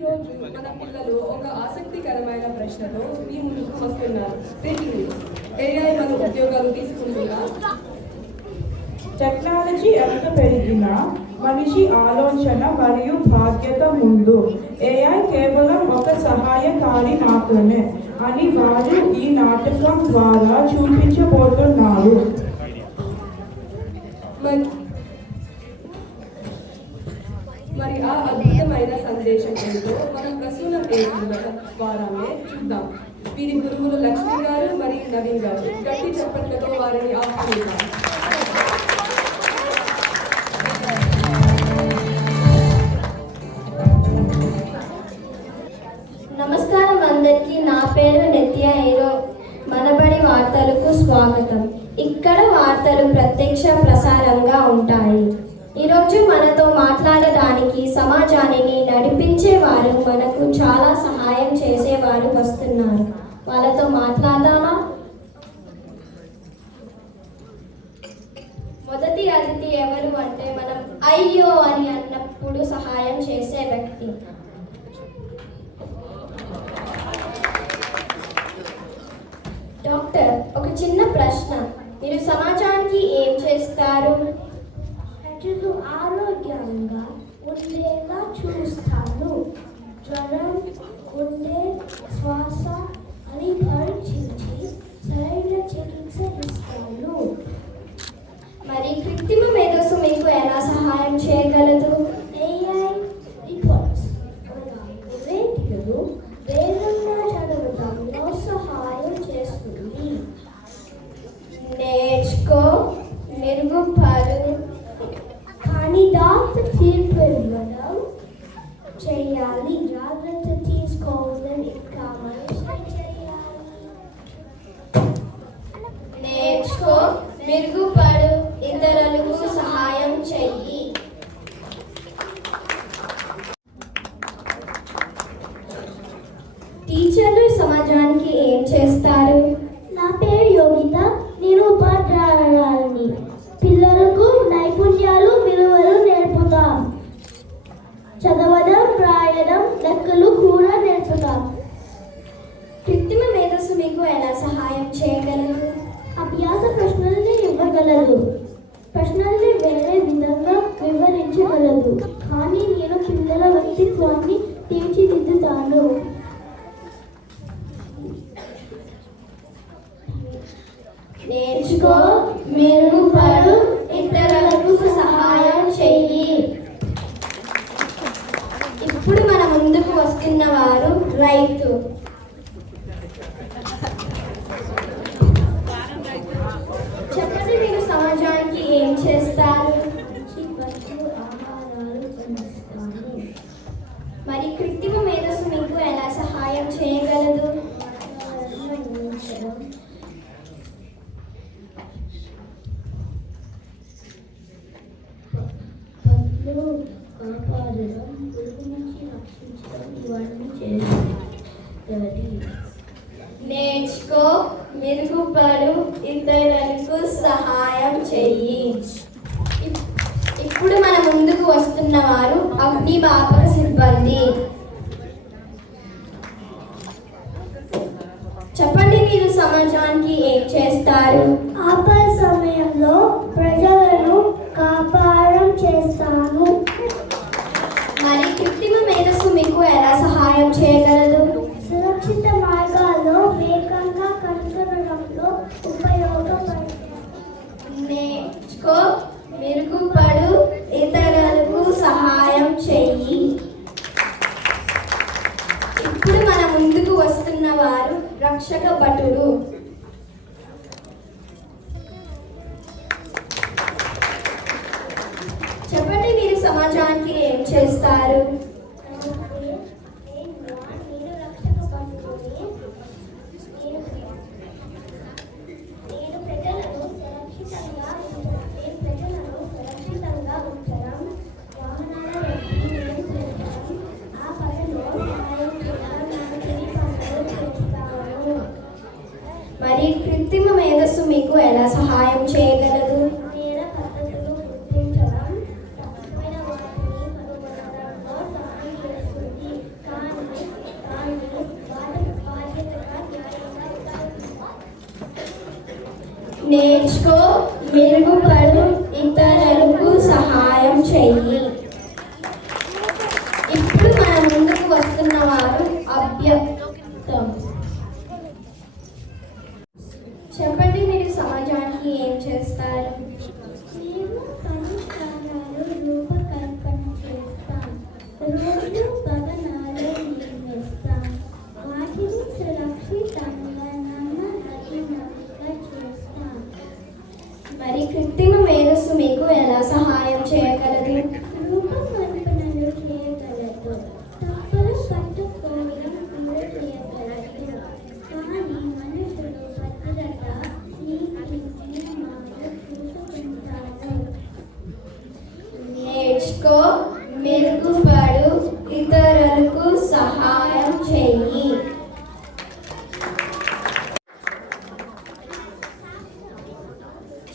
ఈరోజు మన పిల్లలు ఒక ఆసక్తికరమైన ప్రశ్నతో మీ ముందుకు వస్తున్నారు. ఏఐ మన ఉద్యోగాలు తీసుకుంటుందా? టెక్నాలజీ ఎంత పెరిగినా మనిషి ఆలోచన మరియు బాధ్యత ముందు. ఏఐ కేవలం ఒక సహాయకారి మాత్రమే అని వారు ఈ నాటకం ద్వారా చూపించబోతున్నారు. మరి ఆ అద్భుతమైన సందేశం ఏంటో మనం ప్రసూన పేరు ద్వారానే చూద్దాం. వీరి గురువులు లక్ష్మి గారు మరియు నవీన్ గారు. గట్టి చప్పట్లతో వారిని ఆహ్వానిద్దాం. నమస్కారం అందరికీ. నా పేరు నిత్య. మనబడి వార్తలకు స్వాగతం. ఇక్కడ వార్తలు ప్రత్యక్ష ప్రసారంగా ఉంటాయి. ఈరోజు మనతో మాట్లాడడానికి సమాజాన్ని నడిపించేవారు, మనకు చాలా సహాయం చేసేవారు వస్తున్నారు. వాళ్ళతో మాట్లాడదామా? మొదటి అతిథి ఎవరు అంటే మనం అయ్యో అని అన్నప్పుడు సహాయం చేసే వ్యక్తి. డాక్టర్, ఒక చిన్న ప్రశ్న. మీరు సమాజానికి ఏం చేస్తారు? ప్రజలు ఆరోగ్యంగా ఉండేలా చూస్తాను. జ్వరం ఉండే శ్వాస అని పరీక్షించి సరైన చికిత్స ఇస్తాను. మరి కృత్రిమ మేధస్సు మీకు ఎలా సహాయం చేయగలదు? ఏఐ రిపోర్ట్స్ వేదికలు వేగంగా చదవడంలో సహాయం చేస్తుంది. నేర్చుకో, మెరుగుపడు. కానీ డాక్టర్ తీర్పు ఇవ్వడం చేయాలి. జాగ్రత్త తీసుకోవడం ఇంకా మంచి చేయాలి. నేర్చుకో, మెరుగుపడు, ఇతరులకు సహాయం చెయ్యి. టీచర్లు సమాజానికి ఏం చేస్తారు? నా పేరు యోగిత. నేను ఉపాధ్యాయురాలిని. పిల్లలకు నైపుణ్యాలు, విలువలు నేర్పుతాం. చదవడం, రాయడం, లెక్కలు కూడా నేర్పుతాం. కృత్రిమ మేధస్సు మీకు ఎలా సహాయం చేయగలదు? అభ్యాస ప్రశ్నల్ని ఇవ్వగలదు. ప్రశ్నల్ని వేరే విధంగా వివరించగలదు. కానీ నేను పిల్లల వ్యక్తిత్వాన్ని తీర్చిదిద్దుతాను. నేర్చుకో, మెరుగుపడు, ఇతరులకు సహాయం చెయ్యి. ఇప్పుడు మన ముందుకు వస్తున్న వారు రైతు. చెప్పండి, మీరు సమాజానికి ఏం చేస్తారు? ఆహారాలు పండిస్తాను. మరి కృత్రిమ మేధస్సు మీకు ఎలా సహాయం చేయగలదు? కాపాడడం, పురుగు నుంచి రక్షించడం, ఇవన్నీ చేస్తుంది. నేర్చుకో, మెరుగుపడు, ఇతరులకు సహాయం చెయ్యి. ఇప్పుడు మన ముందుకు వస్తున్న వారు అగ్నిమాపక సిబ్బంది. చెప్పండి, మీరు సమాజానికి ఏం చేస్తారు? ఆపద సమయంలో ప్రజలను కాపాడం చేస్తాను. మరి కృత్రిమ మేధస్సు మీకు ఎలా సహాయం చేయగలదు? సురక్షిత మార్గాల్లో వేగంగా కనుగొనడంలో ఉపయోగపడుతుంది. నేర్చుకో, మెరుగుపడు, ఇతరులకు సహాయం చెయ్యి. ఇప్పుడు మన ముందుకు వస్తున్న వారు రక్షక భటుడు. చెప్పండి, మీరు సమాజానికి ఏం చేస్తారు? మరి కృత్రిమ మేధస్సు మీకు ఎలా సహాయం చేయగలదు? పద్ధతులు గుర్తించడం, తప్పైన వాటిని కనుగొనడంలో నేర్చుకో, మెరుగుపడు, ఇతరులకు సహాయం చెయ్యి. ఇప్పుడు మన ముందుకు వస్తున్న వారు అభ్యర్థం. చెప్పండి, మీరు సమాజానికి ఏం చేస్తారు? మేము పరిష్కారాలు రూపకల్పన చేస్తాం. రోడ్లు భవనాలు నిర్మిస్తాం. వాటిని సురక్షితంగా నమ్మదగినవిగా చేస్తాం. మరి కృత్రిమ మేధస్సు మీకు ఎలా సహాయం చేయగలదు? రూపకల్పనలు చేయగలదు. తప్పులు పట్టుకోవడం కూడా చేయగలదు. కానీ మనుషులు భద్రత, నీతి, నియమాలు చూసుకుంటారు. నేర్చుకో, మెరుగుపడు, ఇతరులకు సహాయం చెయ్యి.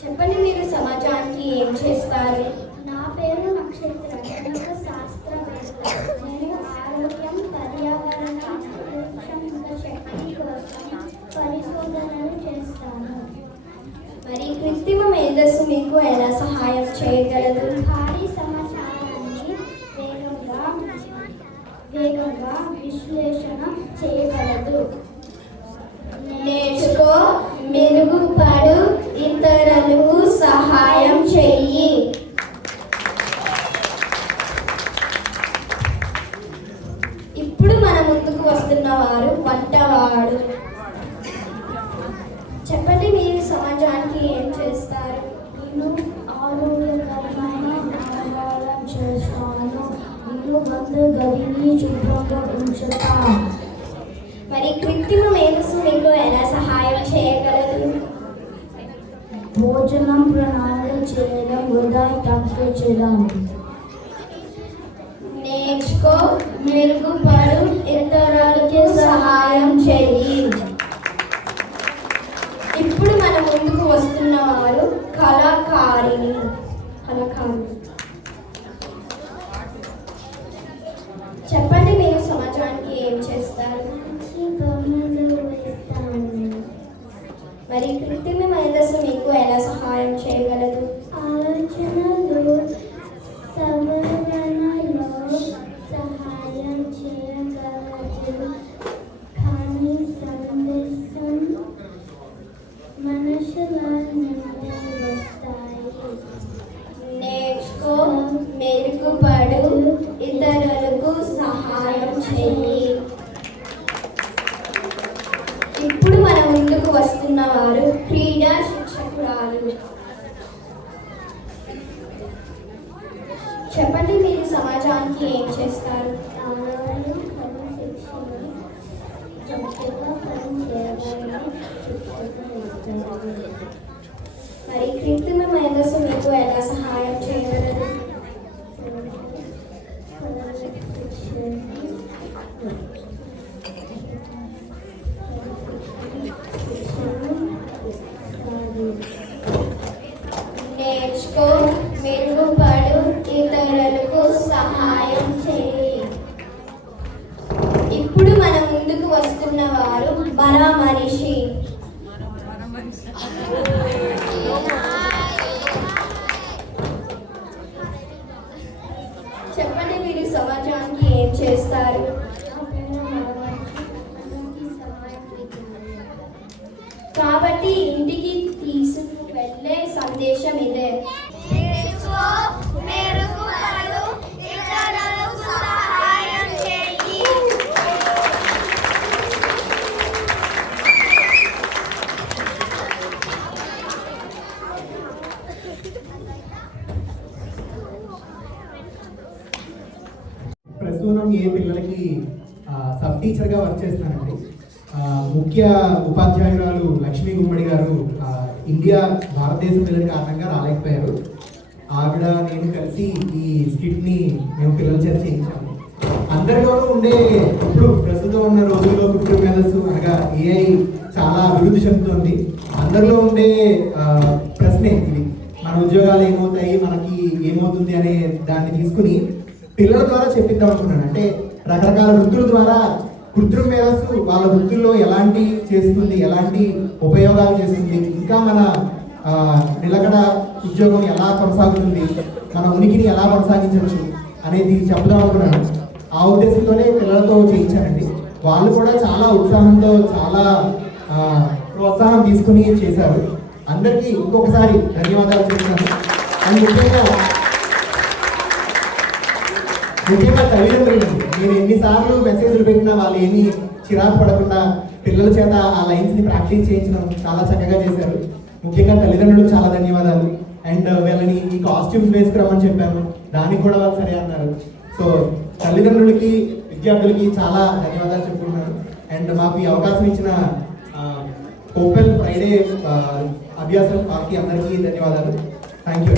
చెప్పండి, మీరు సమాజానికి ఏం చేస్తారు? నా పేరు నక్షత్ర. నేను ఒక శాస్త్రవేత్త. నేను ఆరోగ్యం, పర్యావరణం, వృక్షంగ శక్తి కోసం పరిశోధనలు చేస్తాను. మరి కృత్రిమ మేధస్సు మీకు ఎలా సహాయం చేయగలదు? భారీ సమాచారాన్ని వేగంగా విశ్లేషణ చేయగలదు. నేర్చుకో, మెరుగుపడు, ఇతరులకు సహాయం చెయ్యి. ఇప్పుడు మన ముందుకు వస్తున్న వారు వంటవాడు. చెప్పండి, మీరు సమాజానికి ఏం చేస్తారు? నేను ఆరోగ్యకరమైన ఆహారం చేస్తాను. నేను వంద గదిని శుభ్రంగా ఉంచుతాను. మరి కృత్రిమ మేధస్సు మీకు ఎలా సహాయం చేయగలదు? భోజనం ప్రణాళిక చేయడం, వృధా తగ్గించడం. నేర్చుకో, మెరుగుపడు, ఇతరులకి సహాయం చెయ్యి. ఇప్పుడు మన ముందుకు వస్తున్న వారు కళాకారిణి. చెప్పండి, మీరు సమాజానికి ఏం చేస్తారు? మంచి బొమ్మలు వేస్తాను. మరి కృత్రిమ మేధస్సు మీకు ఎలా సహాయం చేయగలదు? ఆలోచనలు సవరణలో సహాయం చేయగలదు. కానీ సందేశం మనుషుల నుండి వస్తాయి. నేర్చుకో, మెరుగుపడు, ఇతరులకు సహాయం చెయ్యి. ఇప్పుడు మన ముందుకు వస్తున్న వారు క్రీడా శిక్షకురాలు. చెప్పండి, మీరు సమాజానికి ఏం చేస్తారు? ఆరోగ్యం క్రమశిక్షణ చక్కగా పనిచేయాలని శిక్షణ ఇస్తారు. మరి కృత్రిమ మేధస్సు మీకు ఎలా సహాయం చేయగలదు? నేర్చుకో, మెరుగుపడు, ఇతరులకు సహాయం చేయి. ఇప్పుడు మన ముందుకు వస్తున్న వారు మన మనిషి. చెప్పండి, మీరు సమాజానికి ఏం చేస్తారు? కాబట్టి ఇంటికి తీసుకువెళ్ళే సందేశం ఇదే. ప్రస్తుతం ఏ పిల్లలకి సబ్ టీచర్గా వర్క్ చేస్తున్నానండి. ముఖ్య ఉపాధ్యాయురాలు లక్ష్మీ గుమ్మడి గారు ఇండియా భారతదేశం వెళ్ళిన కారణంగా రాలేకపోయారు. ఆవిడ నేను కలిసి ఈ స్కిట్ని మేము పిల్లల చేత చేయించాము. అందరిలోనూ ఉండే ఇప్పుడు ప్రస్తుతం ఉన్న రోజుల్లో కృత్రిమ మేధస్సు అనగా ఏఐ చాలా అభివృద్ధి చెందుతుంది. అందరిలో ఉండే ప్రశ్నే ఇది, మన ఉద్యోగాలు ఏమవుతాయి, మనకి ఏమవుతుంది అనే దాన్ని తీసుకుని పిల్లల ద్వారా చెప్పిద్దాం అనుకున్నాను. అంటే రకరకాల వృత్తుల ద్వారా కృత్రిమ మేధస్సు వాళ్ళ వృత్తుల్లో ఎలాంటి చేస్తుంది, ఎలాంటి ఉపయోగాలు చేస్తుంది, ఇంకా మన నిలకడ ఉద్యోగం ఎలా కొనసాగుతుంది, మన ఉనికిని ఎలా కొనసాగించవచ్చు అనేది చెప్దాం అనుకున్నాను. ఆ ఉద్దేశంతోనే పిల్లలతో చేయించానండి. వాళ్ళు కూడా చాలా ఉత్సాహంతో చాలా ప్రోత్సాహం తీసుకుని చేశారు. అందరికీ ఇంకొకసారి ధన్యవాదాలు చెప్తున్నాను. అండ్ ముఖ్యంగా తల్లిదండ్రులు, నేను ఎన్నిసార్లు మెసేజ్లు పెట్టినా వాళ్ళు ఏమీ చిరాకు పడకుండా పిల్లల చేత ఆ లైన్స్ని ప్రాక్టీస్ చేయించడం చాలా చక్కగా చేశారు. ముఖ్యంగా తల్లిదండ్రులకు చాలా ధన్యవాదాలు. అండ్ వీళ్ళని ఈ కాస్ట్యూమ్స్ వేసుకురమ్మని చెప్పాను, దానికి కూడా వాళ్ళు సరే అన్నారు. సో తల్లిదండ్రులకి విద్యార్థులకి చాలా ధన్యవాదాలు చెప్పుకుంటున్నాను. అండ్ మాకు ఈ అవకాశం ఇచ్చిన ఓపెన్ ఫ్రైడే అభ్యాసం మాకు అందరికీ ధన్యవాదాలు. Thank you.